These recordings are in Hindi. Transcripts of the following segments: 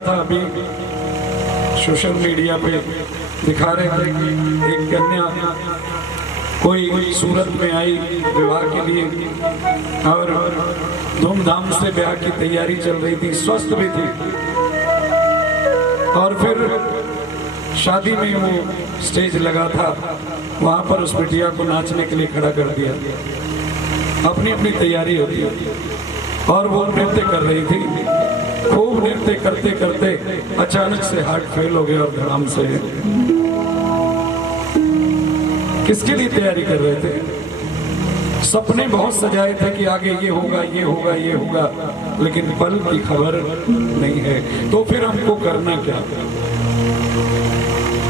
था अभी सोशल मीडिया पे दिखा रहे थे कि एक कन्या कोई सूरत में आई विवाह के लिए और धूमधाम से ब्याह की तैयारी चल रही थी, स्वस्थ भी थी। और फिर शादी में वो स्टेज लगा था, वहां पर उस बिटिया को नाचने के लिए खड़ा कर दिया। अपनी अपनी तैयारी होती है और वो नृत्य कर रही थी। खूब नृत्य करते करते अचानक से हार्ट फेल हो गया और धड़ाम से। किसके लिए तैयारी कर रहे थे? सपने बहुत सजाए थे कि आगे ये होगा ये होगा ये होगा, लेकिन पल की खबर नहीं है। तो फिर हमको करना क्या?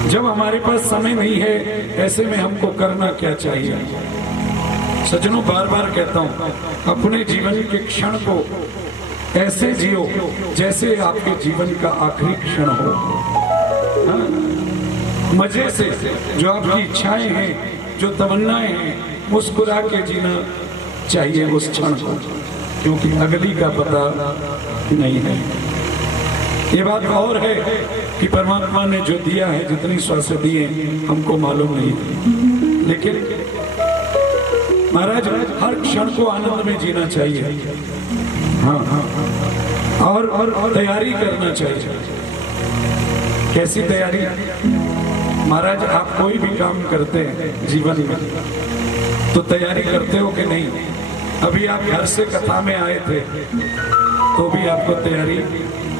जब हमारे पास समय नहीं है, ऐसे में हमको करना क्या चाहिए? सज्जनों, बार बार कहता हूं, अपने जीवन के क्षण को ऐसे जियो जैसे आपके जीवन का आखिरी क्षण हो। हाँ? मजे से जो आपकी इच्छाएं हैं, जो तमन्नाएं हैं, मुस्कुरा के जीना चाहिए उस क्षण को, क्योंकि अगली का पता नहीं है। ये बात और है कि परमात्मा ने जो दिया है, जितनी श्वासें दी हैं, हमको मालूम नहीं है, लेकिन महाराज हर क्षण को आनंद में जीना चाहिए। हाँ हाँ, और तैयारी करना चाहिए। कैसी तैयारी? महाराज, आप कोई भी काम करते हैं जीवन में तो तैयारी करते हो कि नहीं? अभी आप घर से कथा में आए थे तो भी आपको तैयारी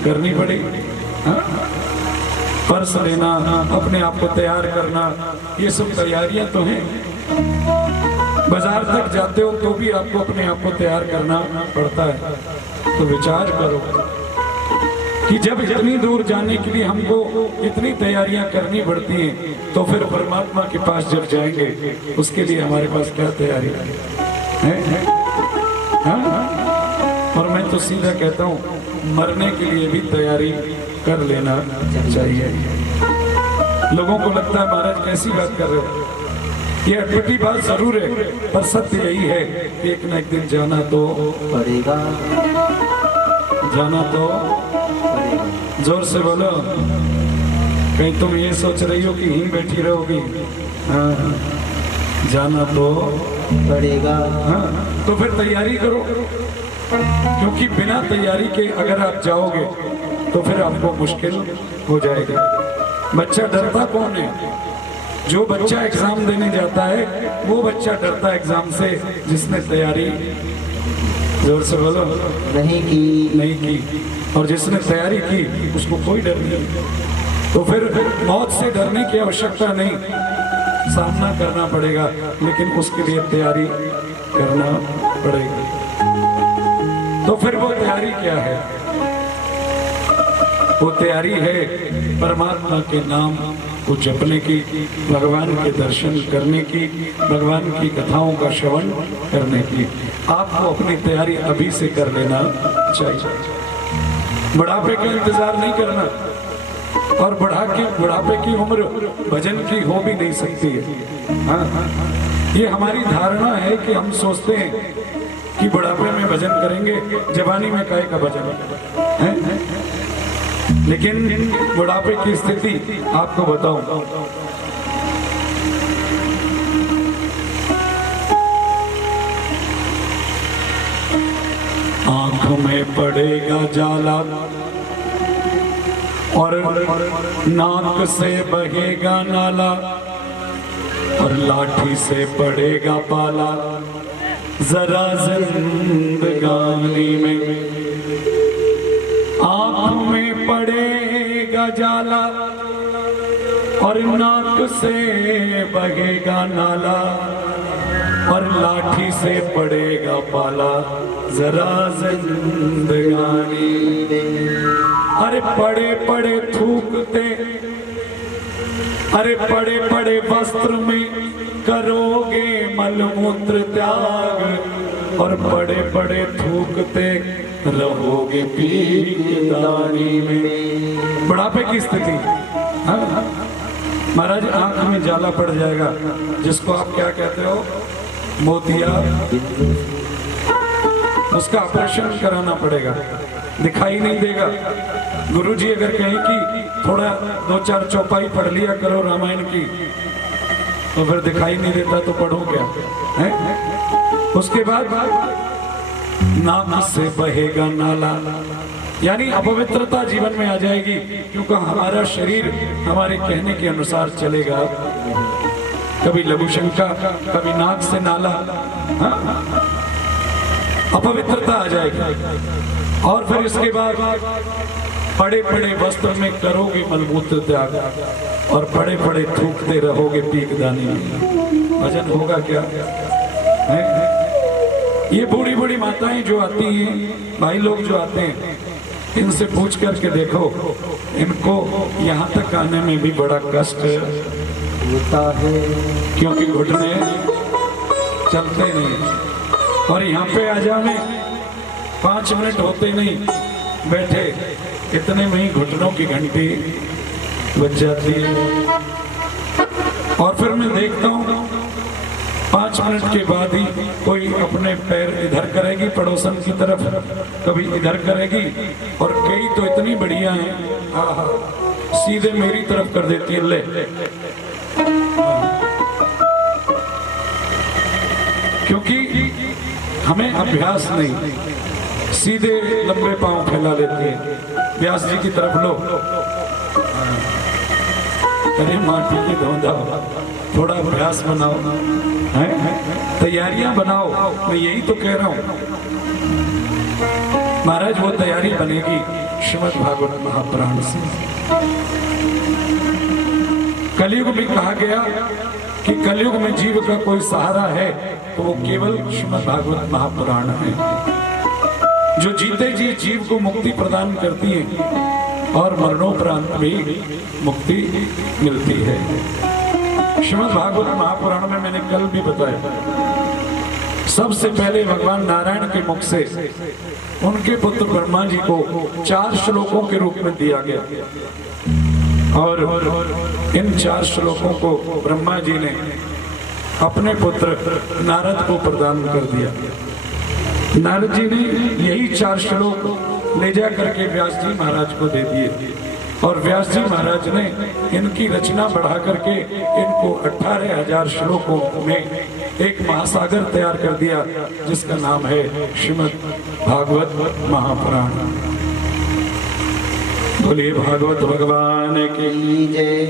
करनी पड़ेगी। हाँ? पर्स लेना, अपने आप को तैयार करना, ये सब तैयारियां तो हैं। बाजार तक जाते हो तो भी आपको अपने आप को तैयार करना पड़ता है। तो विचार करो कि जब इतनी दूर जाने के लिए हमको इतनी तैयारियां करनी पड़ती हैं, तो फिर परमात्मा के पास जब जाएंगे, उसके लिए हमारे पास क्या तैयारी है? और मैं तो सीधा कहता हूँ, मरने के लिए भी तैयारी कर लेना चाहिए। लोगों को लगता है महाराज कैसी बात कर रहे हो? ये अटपटी बात जरूर है, पर सत्य यही है कि एक न एक दिन जाना तो पड़ेगा। जाना तो पड़ेगा। जोर से बोलो। कहीं तुम ये सोच रही हो कि यहीं बैठी रहोगी? हाँ, जाना तो पड़ेगा। हाँ, तो फिर तैयारी करो, क्योंकि बिना तैयारी के अगर आप जाओगे तो फिर आपको मुश्किल हो जाएगी। बच्चा डरता कौन है? जो बच्चा एग्जाम देने जाता है वो बच्चा डरता है एग्जाम से जिसने तैयारी, जोर से बोलो, नहीं की। और जिसने तैयारी की उसको कोई डर नहीं। तो फिर मौत से डरने की आवश्यकता नहीं, सामना करना पड़ेगा, लेकिन उसके लिए तैयारी करना पड़ेगी। तो फिर वो तैयारी क्या है? वो तैयारी है परमात्मा के नाम को जपने की, भगवान के दर्शन करने की, भगवान की कथाओं का श्रवण करने की। आपको अपनी तैयारी अभी से कर लेना चाहिए। बुढ़ापे का इंतजार नहीं करना, और बुढ़ापे की उम्र भजन की हो भी नहीं सकती है। हाँ, ये हमारी धारणा है कि हम सोचते हैं कि बुढ़ापे में भजन करेंगे, जवानी में काहे का भजन है? लेकिन बुढ़ापे की स्थिति आपको बताऊं, आंख में पड़ेगा जाला और नाक से बहेगा नाला, और लाठी से पड़ेगा पाला जरा जिंदगानी में। आंख में पड़ेगा जाला और नाक से बहेगा नाला, और लाठी से पड़ेगा पाला जरा जिंदगानी में। अरे पड़े पड़े थूकते, अरे पड़े पड़े वस्त्र में करोगे मलमूत्र त्याग, और पड़े पड़े थूकते रहोगे पीदानी में। बुढ़ापे की स्थिति। हाँ? महाराज, आंख में जाला पड़ जाएगा, जिसको आप क्या कहते हो? मोतिया। उसका ऑपरेशन कराना पड़ेगा। दिखाई नहीं देगा। गुरुजी अगर कहें कि थोड़ा 2-4 चौपाई पढ़ लिया करो रामायण की, तो फिर दिखाई नहीं देता तो पढ़ो क्या है? उसके बाद नाक से बहेगा नाला, यानी अपवित्रता जीवन में आ जाएगी, क्योंकि हमारा शरीर हमारे कहने के अनुसार चलेगा। कभी लघुशंका, कभी नाक से नाला, हाँ? अपवित्रता आ जाएगी। और फिर इसके बाद पड़े पड़े वस्त्र में करोगे मलमूत्र त्याग, और पड़े पड़े थूकते रहोगे पीकदानी में। भजन होगा क्या है? ये बूढ़ी बूढ़ी माताएं जो आती हैं, भाई लोग जो आते हैं, इनसे पूछ करके देखो, इनको यहाँ तक आने में भी बड़ा कष्ट होता है, क्योंकि घुटने चलते नहीं। और यहाँ पे आ जाने 5 मिनट होते नहीं बैठे, इतने में ही घुटनों की घंटी बज जाती है। और फिर मैं देखता हूँ 5 मिनट के बाद ही कोई अपने पैर इधर करेगी पड़ोसन की तरफ, कभी इधर करेगी, और कई तो इतनी बढ़िया है, आहा, सीधे मेरी तरफ कर देती है। ले, क्योंकि हमें अभ्यास नहीं, सीधे लंबे पांव फैला लेती है। व्यास जी की तरफ लो, अरे माटी की धोंधा, थोड़ा अभ्यास बनाओ, तैयारियां बनाओ। मैं यही तो कह रहा हूं महाराज, वो तैयारी बनेगी श्रीमद् भागवत महापुराण से। कलयुग में कहा गया कि कलयुग में जीव का कोई सहारा है तो वो केवल श्रीमद् भागवत महापुराण है, जो जीते जी जीव को मुक्ति प्रदान करती है और मरणोपरांत भी मुक्ति मिलती है। श्रीमद् भागवत महापुराण में मैंने कल भी बताया, सबसे पहले भगवान नारायण के मुख से उनके पुत्र ब्रह्मा जी को 4 श्लोकों के रूप में दिया गया, और इन 4 श्लोकों को ब्रह्मा जी ने अपने पुत्र नारद को प्रदान कर दिया। नारद जी ने यही 4 श्लोक ले जा करके व्यास जी महाराज को दे दिए, और व्यास जी महाराज ने इनकी रचना बढ़ा करके इनको 18,000 श्लोकों में एक महासागर तैयार कर दिया, जिसका नाम है श्रीमद् भागवत महापुराण। बोलिए भागवत भगवान की जय।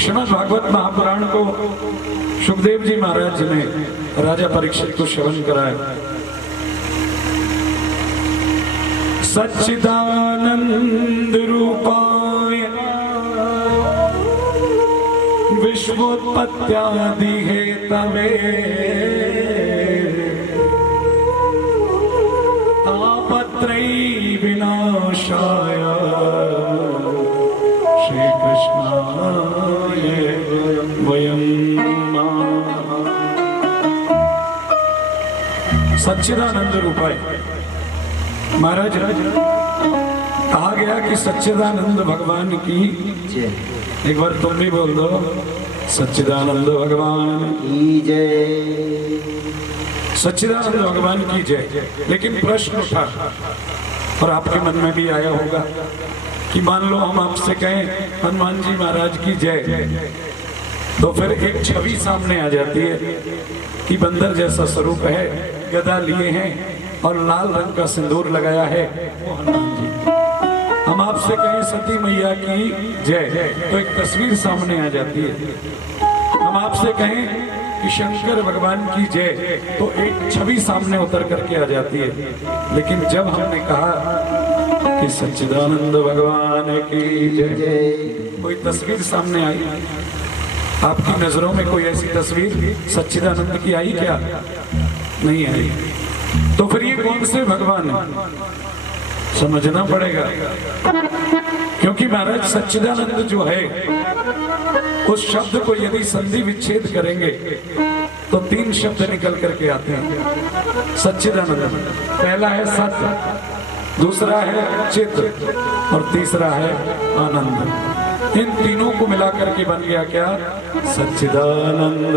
श्रीमद् भागवत महापुराण को सुखदेव जी महाराज ने राजा परीक्षित को श्रवण कराया। सच्चिदानंद रूपाय विश्वोत्पत्त्यादि हेतवे तापत्रय विनाशाय श्री कृष्णाय वयं नमः। सच्चिदानंद रूपाय महाराज कहा गया कि सच्चिदानंद भगवान की, एक बार तुम भी बोल दो, सच्चिदानंद भगवान की जय। सच्चिदानंद भगवान की जय। लेकिन प्रश्न उठा और आपके मन में भी आया होगा कि मान लो हम आपसे कहें हनुमान जी महाराज की जय, तो फिर एक छवि सामने आ जाती है कि बंदर जैसा स्वरूप है, गदा लिए हैं और लाल रंग का सिंदूर लगाया है, वो हनुमान जी। हम आपसे कहें सती मैया की जय, तो एक तस्वीर सामने आ जाती है। हम आपसे कहें कि शंकर भगवान की जय, तो एक छवि सामने उतर करके आ जाती है। लेकिन जब हमने कहा कि सच्चिदानंद भगवान की जय, कोई तस्वीर सामने आई, आपकी नजरों में कोई ऐसी तस्वीर सच्चिदानंद की आई क्या? नहीं आई। तो फिर ये कौन से भगवान है, समझना पड़ेगा। क्योंकि महाराज सच्चिदानंद जो है, उस शब्द को यदि संधि विच्छेद करेंगे तो 3 शब्द निकल करके आते हैं सच्चिदानंद। पहला है सत्य, दूसरा है चित, और तीसरा है आनंद। इन तीनों को मिलाकर के बन गया क्या? सच्चिदानंद।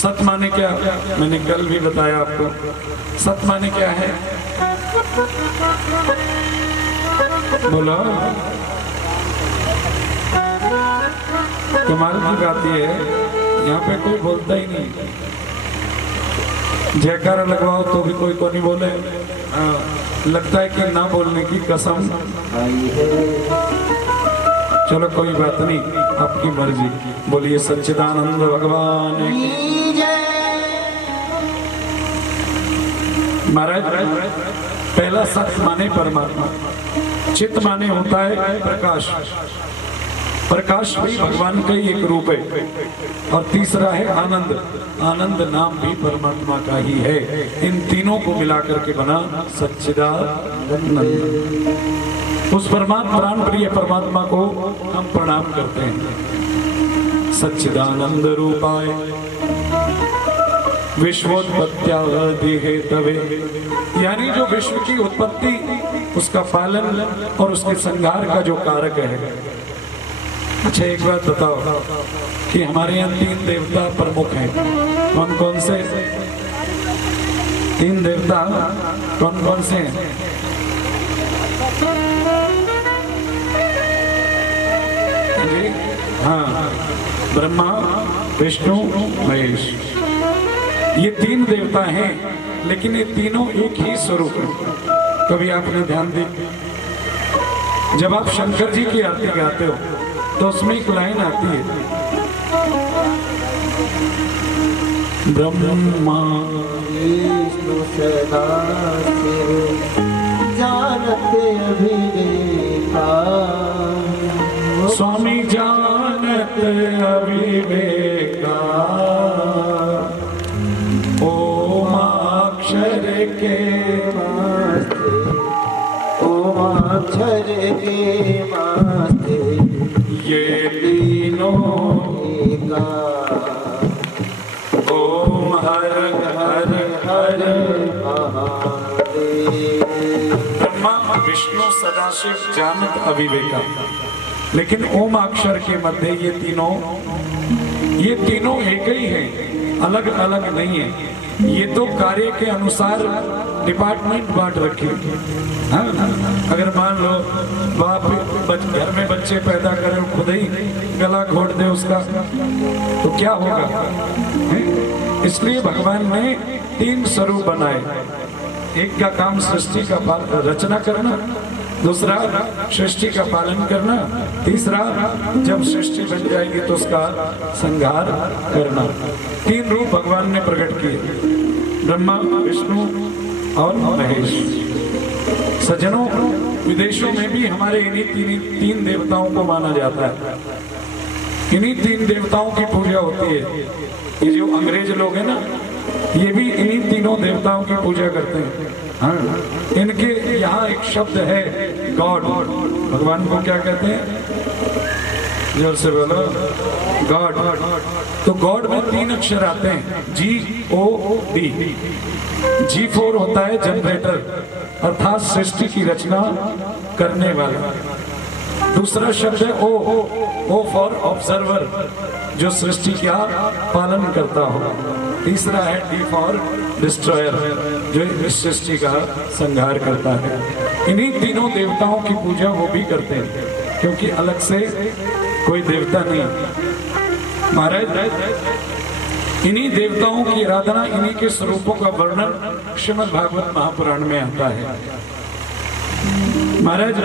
सत माने क्या, मैंने कल भी बताया आपको। सत माने क्या है, बोलो। कमाल की बात ये है, यहाँ पे कोई बोलता ही नहीं। जयकारा लगवाओ तो भी कोई को नहीं बोले। लगता है कि ना बोलने की कसम। चलो कोई बात नहीं, आपकी मर्जी। बोलिए सच्चिदानंद भगवान की जय। महाराज, पहला सत माने परमात्मा, चित्त माने होता है प्रकाश। प्रकाश भी भगवान का ही एक रूप है। और तीसरा है आनंद। आनंद नाम भी परमात्मा का ही है। इन तीनों को मिलाकर के बना सच्चिदानंद। उस परमात्मा प्राण प्रिय परमात्मा को हम प्रणाम करते हैं। सच्चिदानंद रूपाय विश्वोत्पत्त्यादि हेतवे, यानी जो विश्व की उत्पत्ति, उसका पालन और उसके संहार का जो कारक है। अच्छा एक बात बताओ कि हमारे यहाँ 3 देवता प्रमुख हैं। कौन कौन से 3 देवता? कौन कौन से हैं? हाँ, ब्रह्मा विष्णु महेश, ये 3 देवता हैं। लेकिन ये तीनों एक ही स्वरूप हैं। कभी आपने ध्यान दी, जब आप शंकर जी की आरती गाते हो तो उसमें एक लाइन आती है, ब्रह्मा विष्णु सदा जानते अभिवेका, स्वामी जानत अविवेका, ओमाक्षर के वास्ते, ओमाक्षर के वास्ते ये तीनों एका, ओम हर हर हर महादेव। ब्रह्मा विष्णु सदाशिव जानत अविवेका। लेकिन ओम अक्षर के मध्य ये तीनों एक ही हैं, अलग अलग नहीं है। ये तो कार्य के अनुसार डिपार्टमेंट बांट रखे। हाँ? अगर मान लो बाप घर में बच्चे पैदा करे, खुद ही गला घोट दे उसका, तो क्या होगा? इसलिए भगवान ने 3 स्वरूप बनाए। एक का काम सृष्टि का रचना करना, दूसरा सृष्टि का पालन करना, तीसरा जब सृष्टि बन जाएगी तो उसका संहार करना। 3 रूप भगवान ने प्रकट किए, ब्रह्मा विष्णु और महेश। सज्जनों, विदेशों में भी हमारे इन्हीं 3 देवताओं को माना जाता है। इन्हीं 3 देवताओं की पूजा होती है। ये जो अंग्रेज लोग हैं ना, ये भी इन्हीं तीनों देवताओं की पूजा करते हैं। हाँ, इनके यहाँ एक शब्द है गॉड। भगवान को क्या कहते हैं? जोर से बोलो, गॉड। तो गॉड में 3 अक्षर आते हैं, G-O-D। G4 होता है जनरेटर, अर्थात सृष्टि की रचना करने वाला। दूसरा शब्द है O फॉर ऑब्जर्वर, जो सृष्टि का पालन करता हो। तीसरा है D फॉर डिस्ट्रॉयर, जो इस सृष्टि का संहार करता है। इन्हीं तीनों देवताओं की पूजा वो भी करते हैं, क्योंकि अलग से कोई देवता नहीं। महाराज, इन्हीं देवताओं की आराधना, इन्हीं के स्वरूपों का वर्णन श्रीमद् भागवत महापुराण में आता है। महाराज,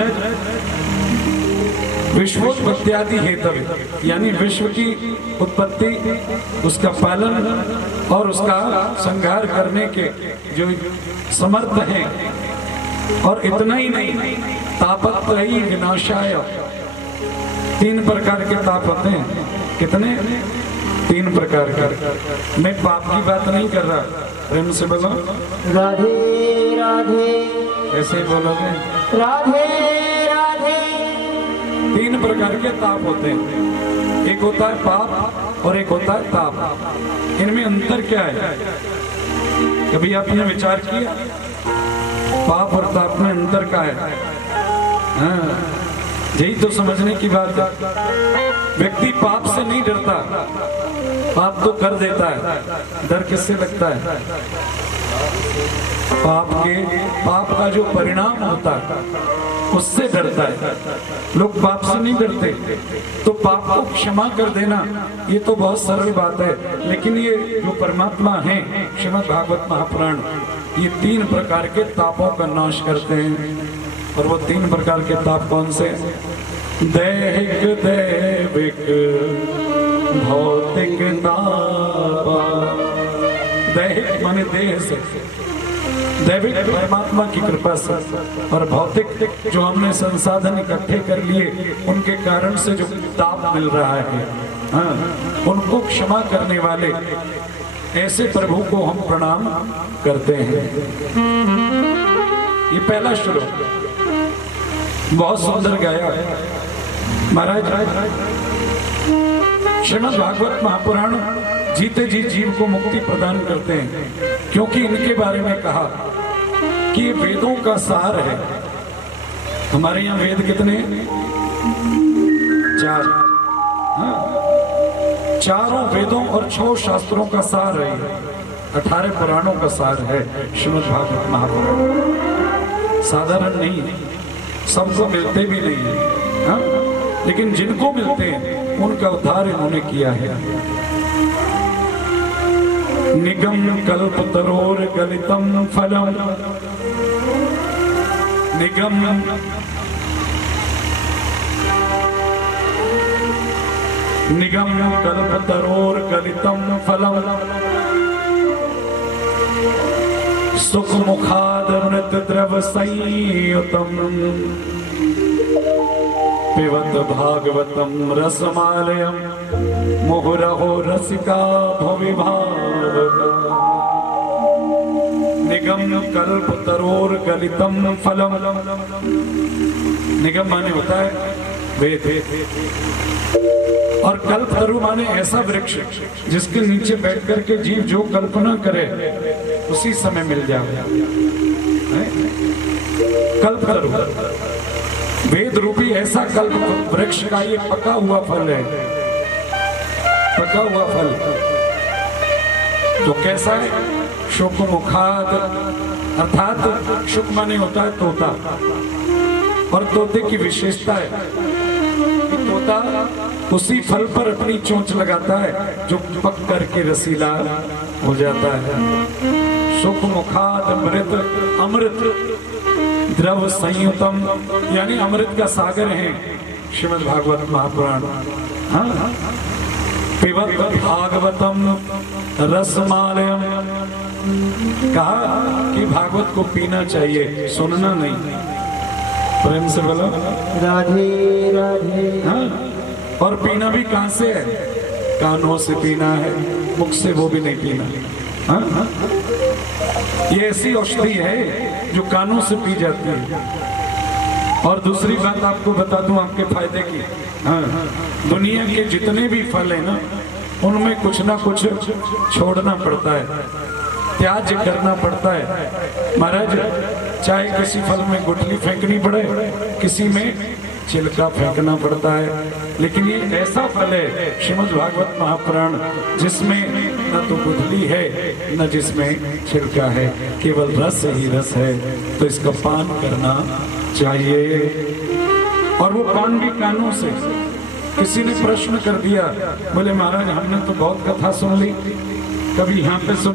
विश्वोत्पत्त्यादि हेतवे, यानी विश्व की उत्पत्ति, उसका पालन और उसका संहार करने के जो समर्थ हैं। और इतना ही नहीं, तापत्रयी विनाशाय, 3 प्रकार के ताप होते हैं। कितने? 3 प्रकार के। मैं पाप की बात नहीं कर रहा, प्रेम से बोलो राधे राधे। ऐसे ही बोलोगे राधे राधे। 3 प्रकार के ताप होते हैं। एक होता है पाप और एक होता है ताप। इनमें अंतर क्या है? कभी आपने विचार किया? पाप और ताप में अंतर क्या है? हाँ, यही तो समझने की बात है। व्यक्ति पाप से नहीं डरता, पाप तो कर देता है, डर किससे लगता है? पाप का जो परिणाम होता है उससे डरता है। लोग पाप से नहीं डरते। तो पाप को क्षमा कर देना ये तो बहुत सरल बात है, लेकिन ये जो परमात्मा है श्रीमद् भागवत महापुराण ये 3 प्रकार के तापों का नाश करते हैं। और वो 3 प्रकार के ताप कौन से? दैहिक, दैविक, भौतिक ताप। दैहिक माने देह से, दैविक परमात्मा की कृपा से, और भौतिक जो हमने संसाधन इकट्ठे कर लिए उनके कारण से जो ताप मिल रहा है, हाँ, उनको क्षमा करने वाले ऐसे प्रभु को हम प्रणाम करते हैं। ये पहला श्लोक बहुत सुंदर गाया महाराज। श्रीमद् भागवत महापुराण जीते जी जीव को मुक्ति प्रदान करते हैं, क्योंकि इनके बारे में कहा कि ये वेदों का सार है। हमारे यहाँ वेद कितने? 4। हाँ, चारों वेदों और 6 शास्त्रों का सार है, 18 पुराणों का सार है श्रीमद् भागवत महापुराण। साधारण नहीं, सबको मिलते भी नहीं है, हाँ? लेकिन जिनको मिलते हैं उनका उद्धार इन्होंने किया है। निगम कल्प तरोर गलितम फलम, निगम कल्प तरोर गलितम फलम, सुख मुखाद अमृत द्रव संयुतम, पिबत भागवतम रसमालयम, मुहुरहो रसिका भुवि भावका। निगम कल्प तरोर गलितम फलम, निगम माने होता है वेद, और कल्प तरु माने ऐसा वृक्ष जिसके नीचे बैठ करके जीव जो कल्पना करे उसी समय मिल जाए। कल्प तरु वेद रूपी ऐसा कल्प वृक्ष का ये पका हुआ फल है। पका हुआ फल तो कैसा है? शुक मुखाद, अर्थात शुक माने होता है तोता, और तोते की विशेषता है कि तोता उसी फल पर अपनी चोंच लगाता है जो पक करके रसीला हो जाता है। सुख मुखाद अमृत, अमृत द्रव संयुतम, यानी अमृत का सागर है श्रीमद् भागवत महापुराण। हाँ, पिबत भागवतम रसमालयम, कहा कि भागवत को पीना चाहिए, सुनना नहीं। प्रेम से बोलो राधे राधे। हाँ, और पीना भी कहां से है? कानों से पीना है, मुख से वो भी नहीं पीना। हाँ? ये ऐसी औषधि है जो कानों से पी जाती है। और दूसरी बात आपको बता दूं आपके फायदे की, हाँ, दुनिया के जितने भी फल है ना उनमें कुछ ना कुछ छोड़ना पड़ता है, त्याज करना पड़ता है महाराज। चाहे किसी फल में गुठली फेंकनी पड़े, किसी में छिलका फेंकना पड़ता है, लेकिन ये ऐसा फल है श्रीमद् भागवत महापुराण जिसमें न तो गुठली है न जिसमें छिलका है, केवल रस ही रस है। तो इसका पान करना चाहिए, और वो पान भी कानों से। किसी ने प्रश्न कर दिया, बोले महाराज हमने तो बहुत कथा सुन ली, कभी यहाँ पे सुन